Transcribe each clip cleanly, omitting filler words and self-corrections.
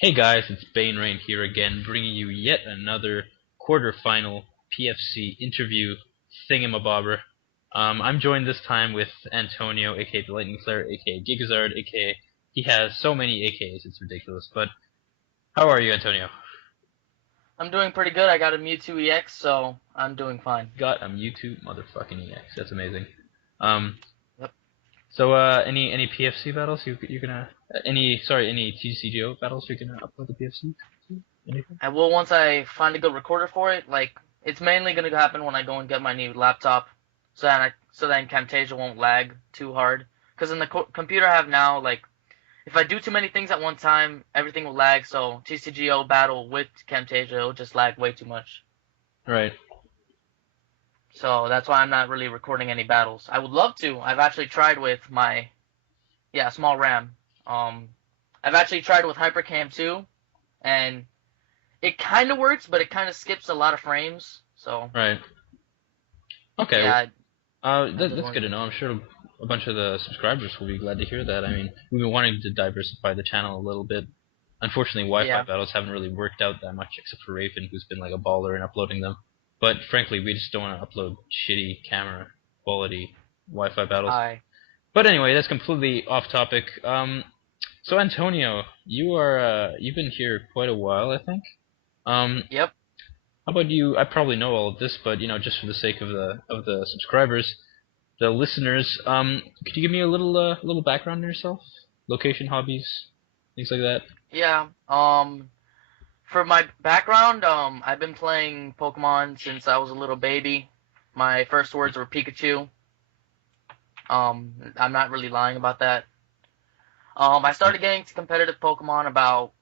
Hey guys, it's BaneRain here again, bringing you yet another quarterfinal PFC interview thingamabobber. I'm joined this time with Antonio, aka TheLightningFlare, aka Gigazard, aka he has so many AKs, it's ridiculous. But how are you, Antonio? I'm doing pretty good. I got a Mewtwo EX, so I'm doing fine. Got a Mewtwo motherfucking EX. That's amazing. Um, Yep. so any PFC battles you gonna any TCGO battles you're gonna upload the PFC? Anything? I will once I find a good recorder for it. Like, it's mainly gonna happen when I go and get my new laptop, so then Camtasia won't lag too hard. Because in the computer I have now, like, if I do too many things at one time, everything will lag. So TCGO battle with Camtasia will just lag way too much. Right. So that's why I'm not really recording any battles. I would love to. I've actually tried with my small RAM. I've actually tried with HyperCam 2, and it kind of works, but it kind of skips a lot of frames. So Right. Okay. yeah, That's good to know. I'm sure a bunch of the subscribers will be glad to hear that. I mean, we've been wanting to diversify the channel a little bit. Unfortunately, Wi-Fi yeah. battles haven't really worked out that much, except for Raven, who's been like a baller in uploading them. But frankly, we just don't want to upload shitty camera quality Wi-Fi battles. But anyway, that's completely off topic. So Antonio, you've been here quite a while, I think. Yep. How about you? I probably know all of this, but just for the sake of the subscribers, the listeners, could you give me a little background on yourself, location, hobbies, things like that? Yeah. For my background, I've been playing Pokemon since I was a little baby. My first words were Pikachu. I'm not really lying about that. I started getting to competitive Pokemon about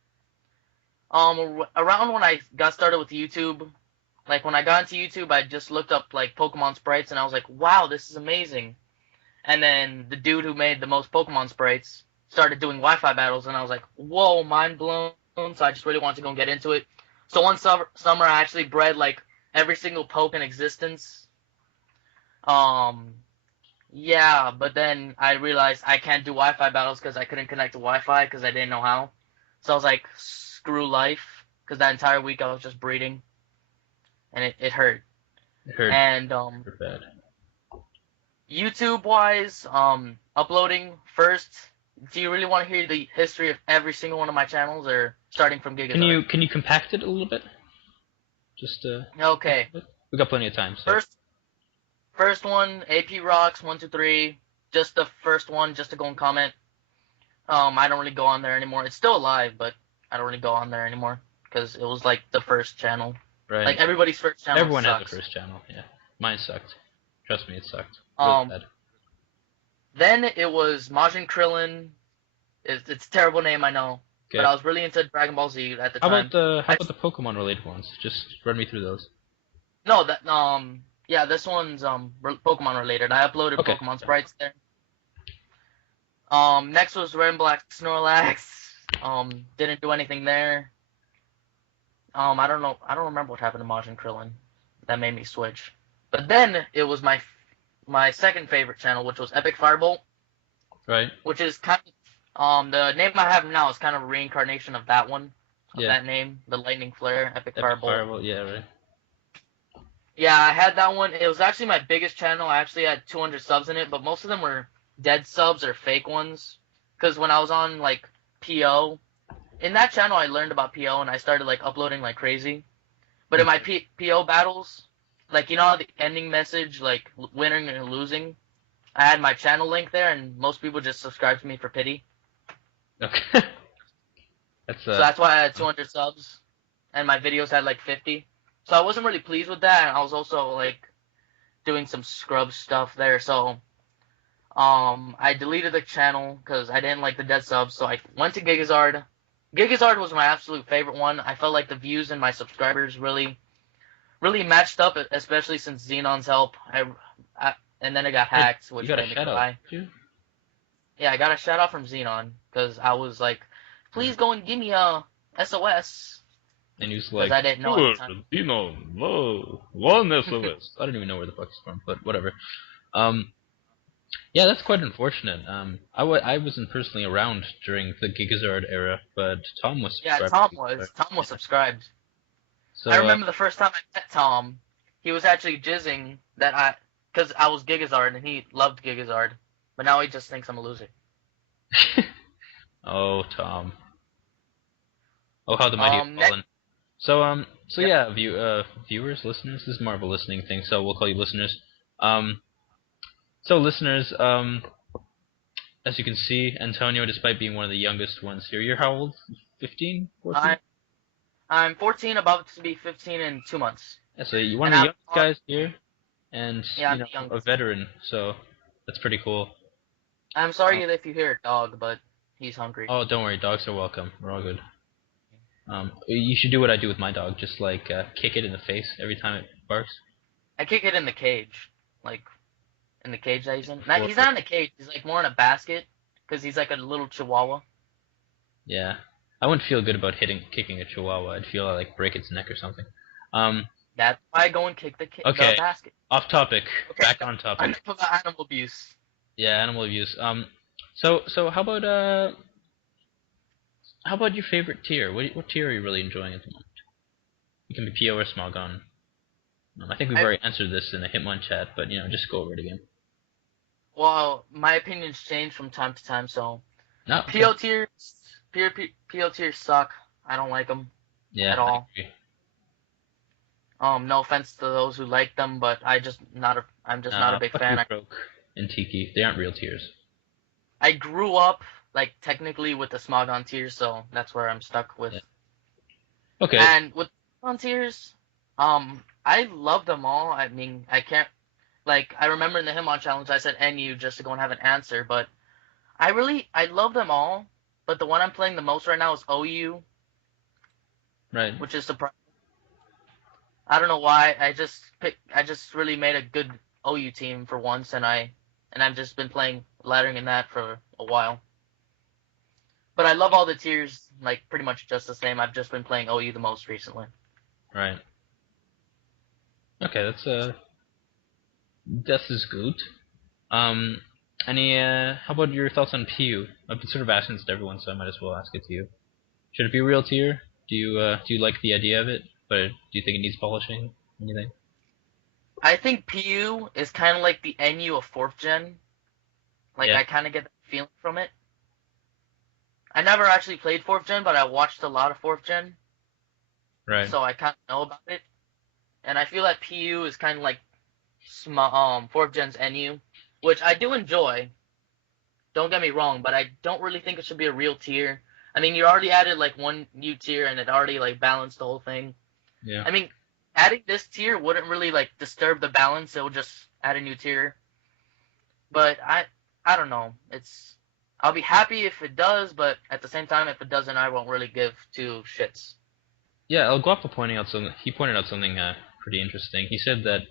around when I got started with YouTube. Like, when I got into YouTube, I just looked up like Pokemon sprites, and I was like, wow, this is amazing. And then the dude who made the most Pokemon sprites started doing Wi-Fi battles, and I was like, whoa, mind blown. So I just really wanted to go and get into it. So one summer I actually bred like every single poke in existence. Um, yeah, but then I realized I can't do Wi-Fi battles because I couldn't connect to Wi-Fi because I didn't know how. So I was like, screw life, because that entire week I was just breeding, and it hurt. It hurt And bad. YouTube wise, uploading first. Do you really want to hear the history of every single one of my channels, or starting from Can Gigazard? you compact it a little bit? Just Okay. we got plenty of time. So First one, AP Rocks 123. Just the first one, just to go and comment. I don't really go on there anymore. It's still alive, but I don't really go on there anymore because it was like the first channel. right. Like, everybody's first channel Everyone has sucks. a first channel. Yeah, mine sucked. Trust me, it sucked. Really Um, bad. then it was Majin Krillin. It's a terrible name, I know. Okay. But I was really into Dragon Ball Z at the How time. about the Pokemon related ones? Just run me through those. No, yeah, this one's Pokemon related. I uploaded Okay. Pokemon sprites there. Next was Red and Black Snorlax. Didn't do anything there. I don't know. I don't remember what happened to Majin Krillin. That made me switch. But then it was my second favorite channel, which was Epic Firebolt, Right. which is kind of the name I have now is kind of a reincarnation of that one, of Yeah. that name, the Lightning Flare, Epic Epic Firebolt. Firebolt. Yeah. Right. Yeah, I had that one. It was actually my biggest channel. I actually had 200 subs in it, but most of them were dead subs or fake ones. Because when I was on like PO, in that channel I learned about PO and I started like uploading like crazy. But in my PO battles, like, the ending message, like winning and losing, I had my channel link there, and most people just subscribed to me for pity. Okay. So that's why I had 200 subs, and my videos had like 50. So I wasn't really pleased with that, and I was also like doing some scrub stuff there. So I deleted the channel because I didn't like the dead subs. So I went to Gigazard. Gigazard was my absolute favorite one. I felt like the views and my subscribers really matched up, especially since Xenon's help. And then it got hacked, which made me cry. Yeah, I got a shout out from Xenon because I was like, please go and give me a SOS. And he was like, I didn't know at the time. Xenon, no, one SOS. I don't even know where the fuck it's from, but whatever. Yeah, that's quite unfortunate. I wasn't personally around during the Gigazard era, but Tom was Yeah, subscribed Tom to was. Gigazard. Tom was Yeah. subscribed. I So, remember the first time I met Tom, he was actually jizzing because I was Gigazard and he loved Gigazard, but now he just thinks I'm a loser. oh, Tom. Oh, how the mighty have Next, fallen. So yep, yeah, viewers, listeners. This is more of a listening thing, so we'll call you listeners. Um, so listeners, as you can see, Antonio, despite being one of the youngest ones here, you're how old? 15, 14? I I'm 14, about to be 15 in 2 months, Yeah, so you're one of and the I'm youngest guys here, and yeah, I'm the a youngest. veteran. So that's pretty cool. I'm Um, sorry if you hear a dog, but he's hungry. oh, don't worry, dogs are welcome. We're all good. You should do what I do with my dog, just like kick it in the face every time it barks. I kick it in the cage, like in the cage that he's in. Before, He's not in the cage. He's like more in a basket, because he's like a little chihuahua. yeah, I wouldn't feel good about kicking a chihuahua. I'd feel like break its neck or something. Um, That's why I go and kick the okay, basket. off topic, Okay, back on topic. enough about animal abuse. Yeah, animal abuse. So how about your favorite tier? What tier are you really enjoying at the moment? It can be PO or Smogon. I think we've I already answered this in the Hitmon chat, but just go over it again. Well, my opinions change from time to time. So No, okay. PO tiers, PO tiers suck. I don't like them Yeah, at I all. agree. No offense to those who like them, but I'm just not a big Fuck you, fan. Croak and Tiki. They aren't real tiers. I grew up like technically with the Smogon tiers, so that's where I'm stuck with. Yeah. Okay. And with Smogon tiers, I love them all. I mean, I can't like I remember in the Hitmon challenge I said NU just to go and have an answer, but I love them all. But the one I'm playing the most right now is OU, Right. which is surprising. I don't know why. I just really made a good OU team for once, and I've just been playing laddering in that for a while. But I love all the tiers, like pretty much just the same. I've just been playing OU the most recently. Right. Okay, das is good. Um, how about your thoughts on PU? I've been sort of asking this to everyone, so I might as well ask it to you. Should it be a real tier? Do you like the idea of it? But do you think it needs polishing? Anything? I think PU is kind of like the NU of 4th gen. Like Yeah. I kind of get that feeling from it. I never actually played 4th gen, but I watched a lot of 4th gen, Right. so I kind of know about it. And I feel that PU is kind of like 4th gen's NU, which I do enjoy. Don't get me wrong, but I don't really think it should be a real tier. I mean, you already added like one new tier, and it already like balanced the whole thing. Yeah. I mean, adding this tier wouldn't really like disturb the balance. It would just add a new tier. But I don't know. I'll be happy if it does, but at the same time, if it doesn't, I won't really give two shits. Yeah, El Guapo pointing out something. He pointed out something pretty interesting. He said that,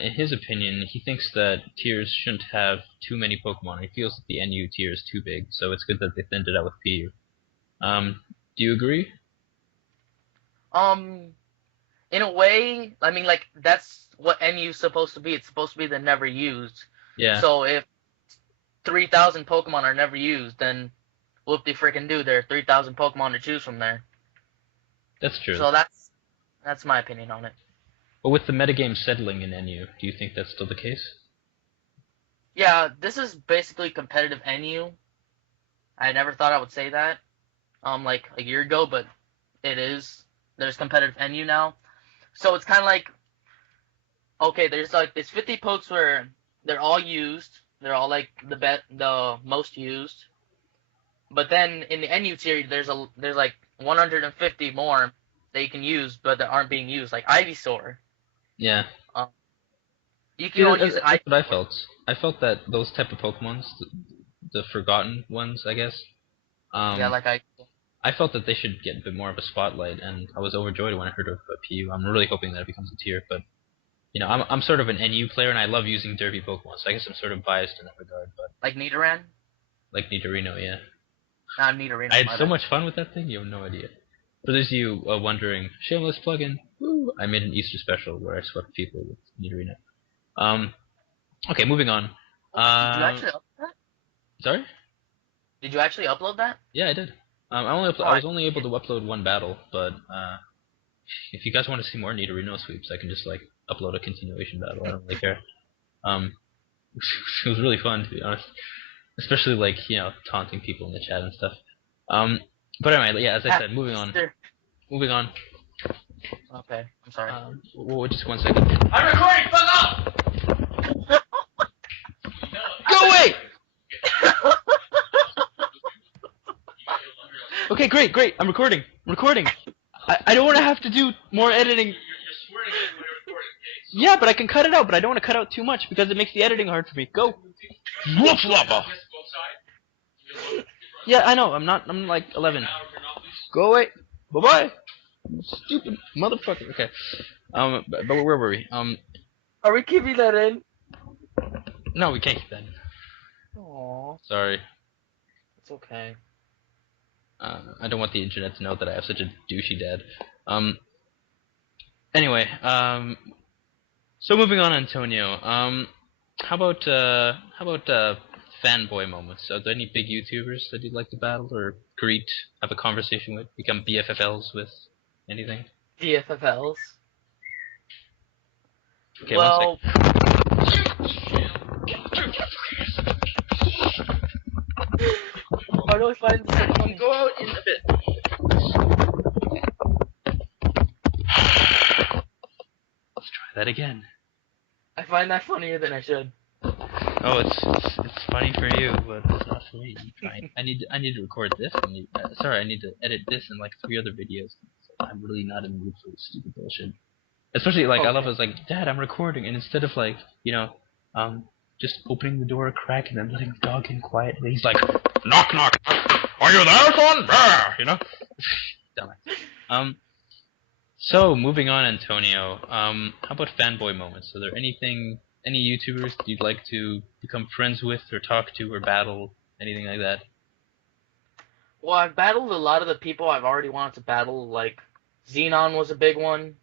in his opinion, he thinks that tiers shouldn't have too many Pokemon. He feels that the NU tier is too big, so it's good that they thinned it out with PU. Do you agree? Um, in a way, I mean, like that's what NU is supposed to be. It's supposed to be the never used. Yeah, So if 3,000 Pokemon are never used, then whoop de freaking do. There are 3,000 Pokemon to choose from there. that's true. So that's my opinion on it. But with the metagame settling in NU, do you think that's still the case? Yeah, this is basically competitive NU. I never thought I would say that, like a year ago, but it is. There's competitive NU now. So it's kind of like, okay, there's 50 pokes where they're all used. They're all like the most used. But then in the NU tier, there's like 150 more that you can use, but that aren't being used, like Ivysaur. Yeah. Um, you See, can only use an that's what I Ivysaur. felt. I felt that those type of Pokemons, the forgotten ones, I guess, Yeah, um, like I. I felt that they should get a bit more of a spotlight, and I was overjoyed when I heard of PU. I'm really hoping that it becomes a tier, but I'm sort of an NU player, and I love using derpy Pokemon, so I guess I'm sort of biased in that regard. But Like Nidoran? like Nidorino, yeah, Not Nidorino, I had my so bad. much fun with that thing. You have no idea. For those of you wondering, shameless plug-in. Woo! I made an Easter special where I swept people with Nidorino. Um, okay, moving on. Did you actually upload that? Sorry? Did you actually upload that? Yeah, I did. I was only able to upload one battle, but if you guys want to see more Nidorino sweeps, I can just like upload a continuation battle. I don't really care. Um, it was really fun, to be honest, especially like taunting people in the chat and stuff. But anyway, yeah, as I said, moving on. Moving on. Okay, I'm sorry. Just 1 second. I'm recording. Fuck off. Go away. Okay, great. I'm recording. I don't want to have to do more editing. You're swearing at my recording, okay? Yeah, but I can cut it out, but I don't want to cut out too much because it makes the editing hard for me. Go. Woof lava. Yeah, I know. I'm like 11. Go away. Bye-bye. Stupid motherfucker. Okay. But where were we? Are we keeping that in? No, we can't keep that in. Aww. Sorry. It's okay. I don't want the internet to know that I have such a douchey dad. Anyway, so moving on, Antonio. How about fanboy moments? Are there any big YouTubers that you'd like to battle or greet, have a conversation with, become BFFLs with, anything? BFFLs. Okay, well, 1 second. how do I find the second one? Go out in a bit. Let's try that again. I find that funnier than I should. Oh, it's funny for you, but it's not for me. I need to record this. I need to edit this and like 3 other videos. So I'm really not in the mood for this stupid bullshit. Especially like I love it. It's like, Dad, I'm recording, and instead of like just opening the door a crack and then letting the dog in quietly, he's like, knock knock, are you there, son? Dumbass. So moving on, Antonio. How about fanboy moments? Are there any YouTubers that you'd like to become friends with or talk to or battle, anything like that? Well, I've battled a lot of the people I've already wanted to battle, like Xenon was a big one.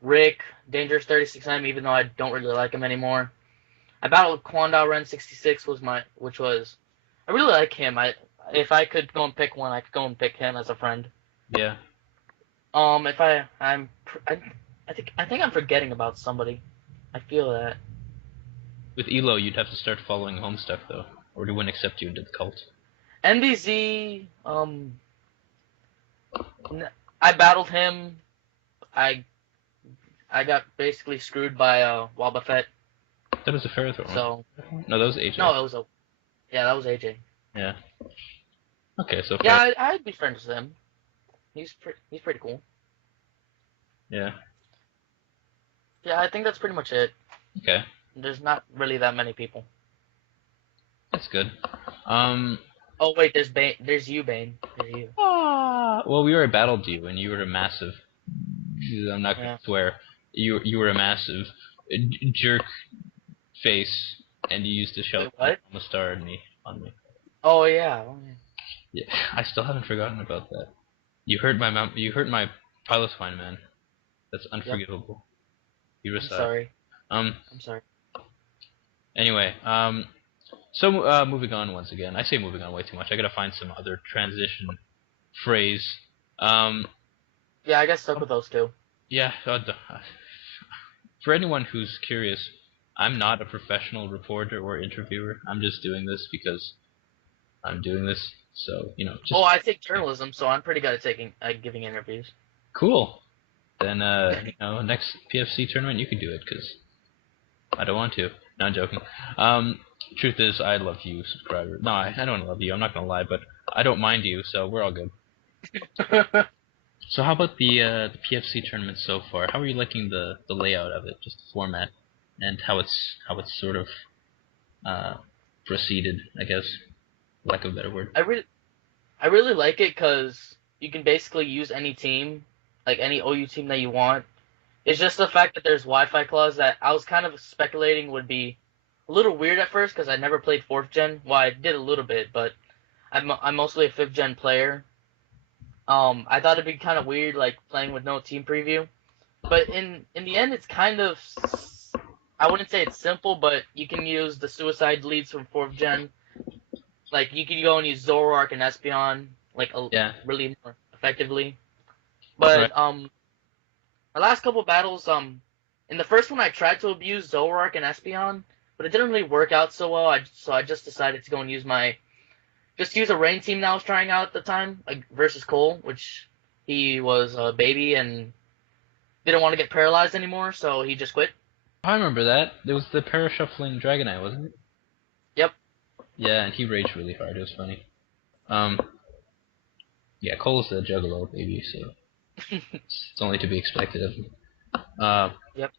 Rick, Dangerous 36M, even though I don't really like him anymore. I battled Quandao Ren 66 I really like him. If I could go and pick one, I could go and pick him as a friend. Yeah. I think I'm forgetting about somebody. I feel that. With Elo, you'd have to start following Homestuck though, or he wouldn't accept you into the cult. NDZ, I battled him. I got basically screwed by Wobbuffet. That was a Ferrothorn. So no, that was AJ. No, that was AJ. Yeah. Okay, so yeah, I'd be friends with him. He's pretty cool. Yeah. Yeah, I think that's pretty much it. Okay. There's not really that many people. That's good. Oh wait, there's Bane. There's you, Bane. There's you. Well, we already battled you, and you were a massive. I'm not gonna swear. You were a massive jerk face, and you used to shout a star at me on me. Oh yeah. Yeah, I still haven't forgotten about that. You hurt my mom. You hurt my Piloswine, man. That's unforgivable. You were sorry. I'm sorry. Anyway, so moving on once again. I say moving on way too much. I gotta find some other transition phrase. Yeah, I got stuck with those two. Yeah. For anyone who's curious, I'm not a professional reporter or interviewer. I'm just doing this because I'm doing this. So I take journalism, so I'm pretty good at giving interviews. Cool. Then next PFC tournament you can do it because I don't want to. No, I'm joking. Truth is, I love you, subscriber. No, I don't love you. I'm not gonna lie, but I don't mind you, so we're all good. So how about the PFC tournament so far? How are you liking the layout of it, just the format, and how it's sort of proceeded? I guess, lack of a better word. I really like it because you can basically use any team, like any OU team that you want. It's just the fact that there's Wi-Fi clause that I was kind of speculating would be a little weird at first because I never played 4th gen. Well, I did a little bit, but I'm mostly a 5th gen player. I thought it'd be kind of weird, like playing with no team preview, but in the end, it's kind of I wouldn't say it's simple, but you can use the suicide leads from 4th gen. Like, you can go and use Zoroark and Espeon, like, Yeah. really more effectively. Right. But, my last couple battles, in the first one I tried to abuse Zoroark and Espeon, but it didn't really work out so well, so I just decided to go and use a rain team that I was trying out at the time, like, versus Cole, which he was a baby and didn't want to get paralyzed anymore, so he just quit. I remember that. There was the parashuffling Dragonite, wasn't it? Yep. Yeah, and he raged really hard. It was funny. Um, yeah, Cole's the Juggalo baby, so it's only to be expected of him. Yep.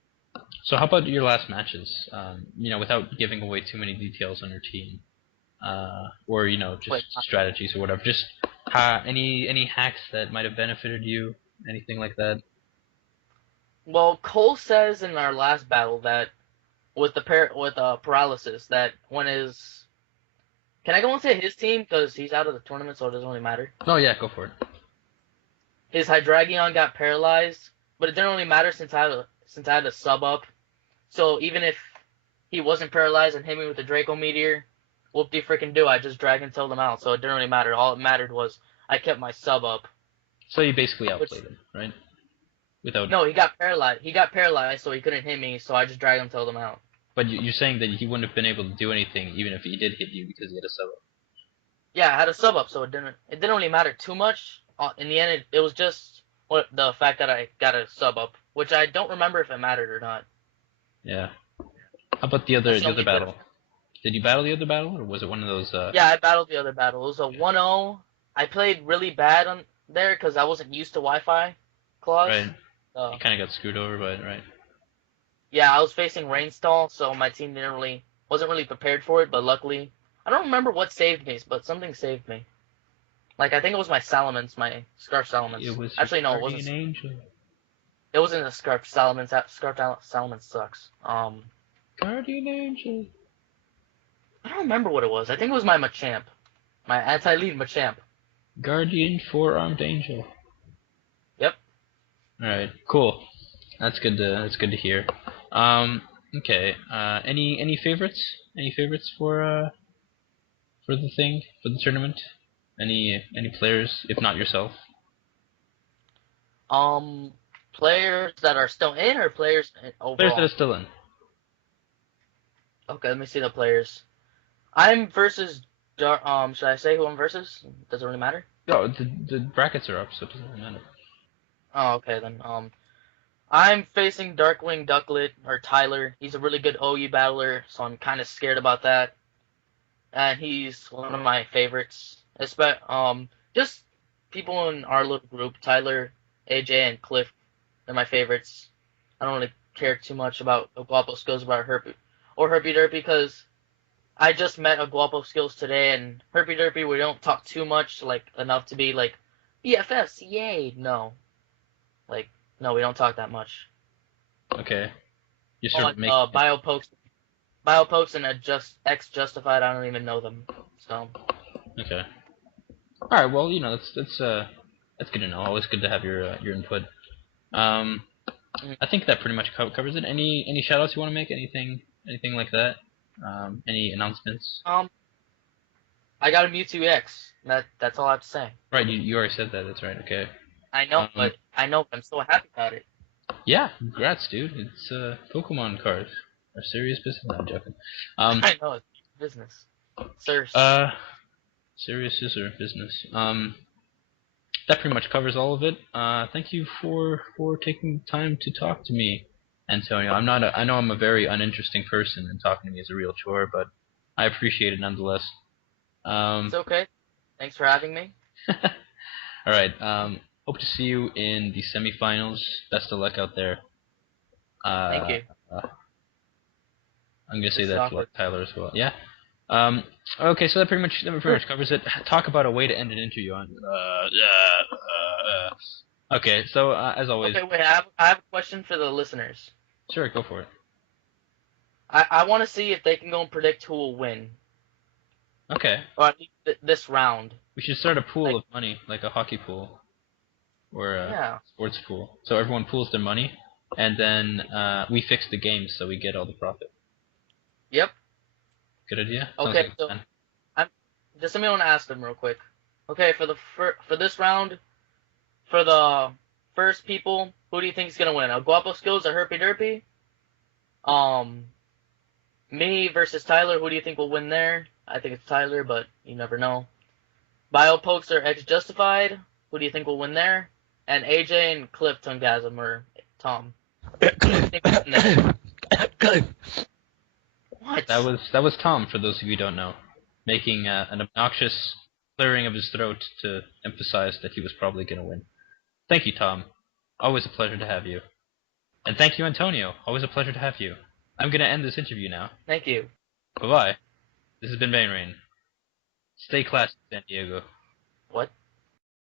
So how about your last matches? Without giving away too many details on your team, or just Wait. strategies or whatever. Just any hacks that might have benefited you, anything like that. Well, Cole says in our last battle that with paralysis that when his can I go and say his team because he's out of the tournament, so it doesn't really matter. Oh yeah, go for it. His Hydreigon got paralyzed, but it didn't really matter since I had a sub up. So even if he wasn't paralyzed and hit me with the Draco Meteor, whoop-de-frickin' do, I just Dragon Tailed him out. So it didn't really matter. All it mattered was I kept my sub up. So you basically outplayed him, right? No, he got paralyzed. He got paralyzed, so he couldn't hit me. So I just Dragon Tailed him out. But you're saying that he wouldn't have been able to do anything even if he did hit you because he had a sub up. Yeah, I had a sub up, so it didn't really matter too much. In the end, it was just the fact that I got a sub up, which I don't remember if it mattered or not. Yeah. How about the other battle? Did you battle the other battle, or was it one of those? Yeah, I battled the other battle. It was a 1-0. I played really bad on there because I wasn't used to Wi-Fi clause. Right. You kind of got screwed over by it, right? Yeah, I was facing Rainstall, so my team wasn't really prepared for it. But luckily, I don't remember what saved me, but something saved me. Like I think it was my Salamence, my Scarf Salamence. It was Actually no, it wasn't. Angel. It wasn't a Scarf Salamence. Scarf Salamence sucks. Guardian Angel. I don't remember what it was. I think it was my Machamp. My anti-lead Machamp. Guardian Four-Armed Angel. Yep. Alright, cool. That's good to hear. Okay. Any favorites? Any favorites for the tournament? Any players, if not yourself? Players that are still in or players overall? Players that are still in. Okay, let me see the players. I'm versus. Should I say who I'm versus? Does it really matter? No, the brackets are up, so it doesn't really matter. Oh, okay then. I'm facing Darkwing Ducklet or Tyler. He's a really good OU battler, so I'm kind of scared about that. And he's one of my favorites. Just people in our little group, Tyler, AJ, and Cliff. They're my favorites. I don't really care too much about Guapo skills about Herpy Derpy because I just met a Guapo skills today, and Herpy Derpy we don't talk too much, like enough to be like BFFs, yay. No, we don't talk that much. Okay. You sort of make Biopokes and Justified. I don't even know them. So. Okay. All right. Well, that's good to know. Always good to have your input. I think that pretty much covers it. Any shoutouts you want to make? Anything like that? Any announcements? I got a Mewtwo X. That's all I have to say. Right. You already said that. That's right. Okay. I know, but I'm so happy about it. Yeah. Congrats, dude. It's Pokemon cards are serious business. No, I'm joking. I know it's business. Serious. Serious scissor business. That pretty much covers all of it. Thank you for taking time to talk to me, Antonio. I know I'm a very uninteresting person, and talking to me is a real chore, but I appreciate it nonetheless. It's okay. Thanks for having me. All right. Hope to see you in the semifinals. Best of luck out there. Thank you. I'm gonna say that to Tyler as well. Yeah. Okay, so that pretty much covers it. Talk about a way to end an interview on. Okay, so as always. Okay, wait. I have a question for the listeners. Sure, go for it. I want to see if they can go and predict who will win. Okay. Or at least this round. We should start a pool of money, like a hockey pool, or a sports pool. So everyone pools their money. and then we fix the game so we get all the profit. Yep. Good idea. Sounds Okay, like a so plan. just let me want to ask them real quick. Okay, for this round, for the first people, who do you think is gonna win? A Guapo Skills or Herpy Derpy? Me versus Tyler. Who do you think will win there? I think it's Tyler, but you never know. Biopokes or X Justified. Who do you think will win there? And AJ and Cliff Tungasm or Tom. Who do you think will win there? What? That was Tom, for those of you who don't know, making an obnoxious clearing of his throat to emphasize that he was probably going to win. Thank you, Tom. Always a pleasure to have you. And thank you, Antonio. Always a pleasure to have you. I'm going to end this interview now. Thank you. Bye-bye. This has been BaneRain. Stay classy, San Diego. What?